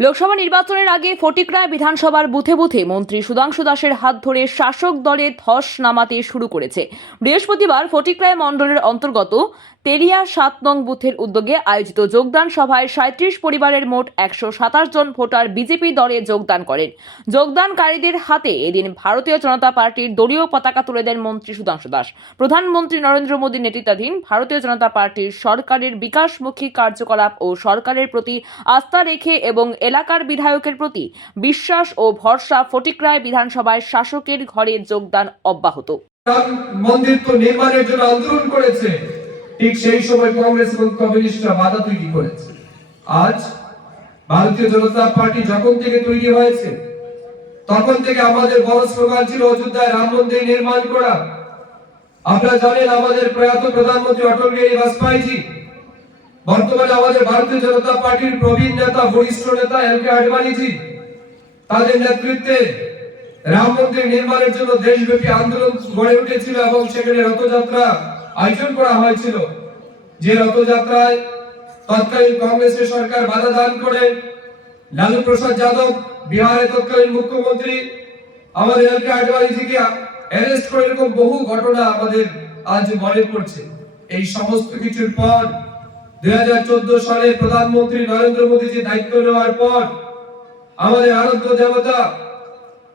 লোকসভা নির্বাচনের আগে ফটিকরায় বিধানসভার বুথে বুথে মন্ত্রী সুধাংশু দাসের হাত ধরে শাসক দলের ধস নামাতে শুরু করেছে। বৃহস্পতিবার ফটিকরায় মণ্ডলের অন্তর্গত তেরিয়া সাত নং বুথের উদ্যোগে আয়োজিত যোগদান সভায় সাঁত্রিশ পরিবারের মোট একশো সাতাশ জন ভোটার বিজেপি দলে যোগদান করেন। যোগদানকারীদের হাতে এদিন ভারতীয় জনতা পার্টির দলীয় পতাকা তুলে দেন মন্ত্রী সুধাংশু দাস। প্রধানমন্ত্রী নরেন্দ্র মোদীর নেতৃত্বাধীন ভারতীয় জনতা পার্টির সরকারের বিকাশমুখী কার্যকলাপ ও সরকারের প্রতি আস্থা রেখে এবং এলাকার বিধায়কের প্রতি বিশ্বাস ও ভরসা ফটিকরায় বিধানসভায় শাসকের ঘরে যোগদান অব্যাহত। মন্দির তো নির্মাণের জন্য আন্দোলন করেছে। ঠিক সেই সময় কংগ্রেস এবং কমিউনিস্টরা বাধা তৈরি করেছে। আজ ভারতীয় জনতা পার্টি যখন থেকে তৈরি হয়েছে, তখন থেকে আমাদের বড় স্লোগান ছিল অযোধ্যায় রাম মন্দির নির্মাণ করা। আপনারা জানেন আমাদের প্রয়াত প্রধানমন্ত্রী অটল বিহারী বাজপেয়ীজি বর্তমানে আমাদের ভারতীয় জনতা পার্টির প্রবীণ নেতা বরিষ্ঠ নেতা এল কে আডবাণীজি, তাদের নেতৃত্বে রাম মন্দির নির্মাণের জন্য দেশব্যাপী আন্দোলন গড়ে উঠেছিল এবং সেখানে রথযাত্রা আয়োজন করা হয়েছিল। যে রথযাত্রায় তৎকালীন কংগ্রেসের সরকার বাধা দান করে লালু প্রসাদ যাদব বিহারের তৎকালীন মুখ্যমন্ত্রী আমাদের এলকে আডবাণীজিকে অ্যারেস্ট করে এরকম বহু ঘটনা আমাদের আজ মনে পড়ছে। এই সমস্ত কিছুর পর দুই সালে প্রধানমন্ত্রী নরেন্দ্র মোদীজি দায়িত্ব নেওয়ার পর আমাদের আরাধ্য দেবতা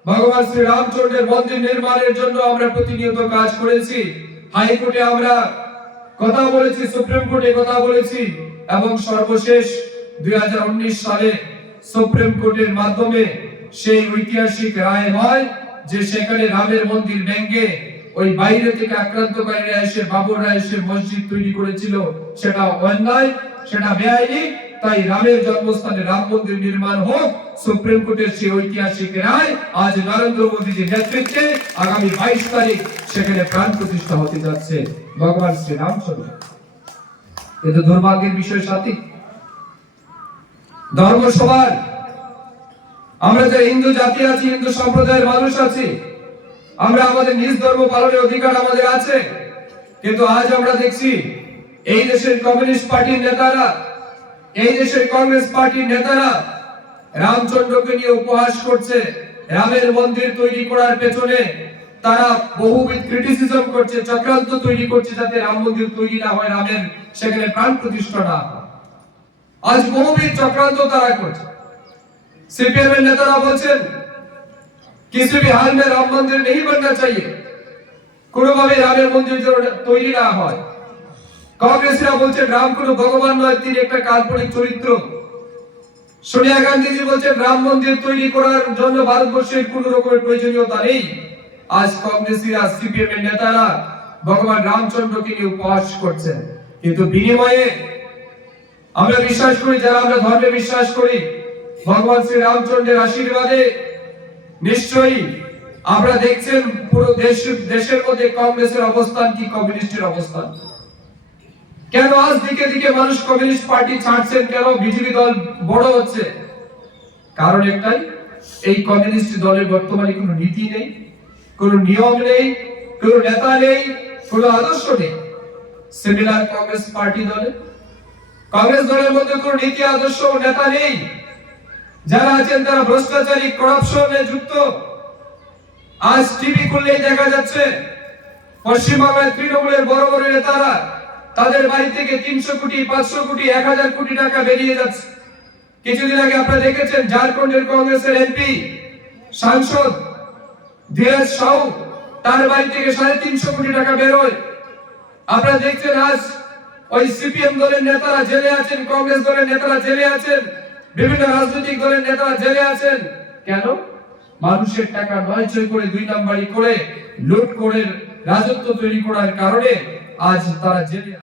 ভগবান শ্রী রামচন্দ্রের মন্দির নির্মাণের জন্য আমরা প্রতিনিয়ত কাজ করেছি। হাইকোর্টে আমরা কথা বলেছি, সুপ্রিম কোর্টে কথা বলেছি এবং সর্বশেষ দুই হাজার উনিশ সালে সুপ্রিম কোর্টের মাধ্যমে সেই ঐতিহাসিক রায় হয় যে সেখানে রামের মন্দির ভেঙ্গে ওই বাইরে থেকে আক্রান্তকারীরা এসে বাবররা এসে মসজিদ তৈরি করেছিল। সেটা অন্যায়, সেটা বেআইনি। তাই রামের জন্মস্থানে রাম মন্দির নির্মাণ হোক, সুপ্রিম কোর্টের সেই ঐতিহাসিক রায় আজ নরেন্দ্র মোদীজির নেতৃত্বে আগামী বাইশ তারিখ সেখানে প্রাণ প্রতিষ্ঠা হতে যাচ্ছে। ভগবান শ্রী রামচন্দ্র কিন্তু দুর্ভাগ্যের বিষয় সাথী। ধর্ম সবার আমরা যে হিন্দু জাতি আছি, হিন্দু সম্প্রদায়ের মানুষ আছি আমরা আমাদের নিজ ধর্ম পালনের অধিকার আমাদের আছে। কিন্তু আজ আমরা দেখছি, এই দেশের কমিউনিস্ট পার্টির নেতারা, এই দেশের কংগ্রেস পার্টির নেতারা রামচন্দ্রকে নিয়ে উপহাস করছে, রামের মন্দির তৈরি করার পেছনে তারা বহুবিধ ক্রিটিসিজম করছে, চক্রান্ত তৈরি করছে যাতে রাম মন্দির তৈরি না হয়, রামের সেখানে প্রাণ প্রতিষ্ঠা না আজ বহুবিধ চক্রান্ত তারা করছে। সিপিএম এর নেতারা বলছেন किसी भी हाल में राम मंदिर नहीं बनना चाहिए কোনোভাবে রামের মন্দির যেন তৈরি না হয় কংগ্রেসীরা বলছেন রাম কোনো ভগবান নয় তিনি একটা কাল্পনিক চরিত্র সোনিয়া গান্ধীজি বলছেন রাম মন্দির তৈরি করার জন্য ভারতবর্ষের কোন রকমের প্রয়োজনীয়তা নেই আজ কংগ্রেসীরা সিপিএম এর নেতারা ভগবান রামচন্দ্রকে নিয়ে উপহাস করছেন কিন্তু বিনিময়ে আমরা বিশ্বাস করি যারা আমরা ধর্মে বিশ্বাস করি ভগবান শ্রী রামচন্দ্রের আশীর্বাদে নিশ্চয়ই আমরা দেখছেন পুরো দেশ, দেশের মধ্যে কংগ্রেসের অবস্থান কি, কমিউনিস্টের অবস্থান? কেন আজ দিকে দিকে মানুষ কমিউনিস্ট পার্টি ছাড়ছেন কেন? বিজেপি দল বড় হচ্ছে। কারণ একটাই, এই কমিউনিস্ট দলের বর্তমানে কোনো নীতি নেই, কোনো নিয়ম নেই, কোনো নেতা নেই, কোনো আদর্শ নেই। সিমিলার কংগ্রেস পার্টি দলে কংগ্রেস দলের মধ্যে কোনো নীতি, আদর্শ, নেতা নেই। যারা আছেন তারা ভ্রষ্টাচারী করাপশনে যুক্ত। আজ টিভি খুললেই দেখা যাচ্ছে পশ্চিমবাংলায় তৃণমূলের বড় বড় নেতারা তাদের বাড়ি থেকে তিনশো কোটি, পাঁচশো কোটি, এক হাজার কোটি টাকা বেরিয়ে যাচ্ছে। কিছুদিন আগে আপনারা দেখেছেন, ঝাড়খণ্ডের কংগ্রেসের এমপি সাংসদ ধীরাজ সাউ তার বাড়ি থেকে সাড়ে তিনশো কোটি টাকা বেরোয়। আপনারা দেখছেন আজ ওই সিপিএম দলের নেতারা জেলে আছেন, কংগ্রেস দলের নেতারা জেলে আছেন। বিভিন্ন রাজনৈতিক দলের নেতারা জেলে আছেন। কেন? মানুষের টাকা নয় ছয় করে দুই নাম্বারি করে লুট করে রাজত্ব তৈরি করার কারণে আজ তারা জেলে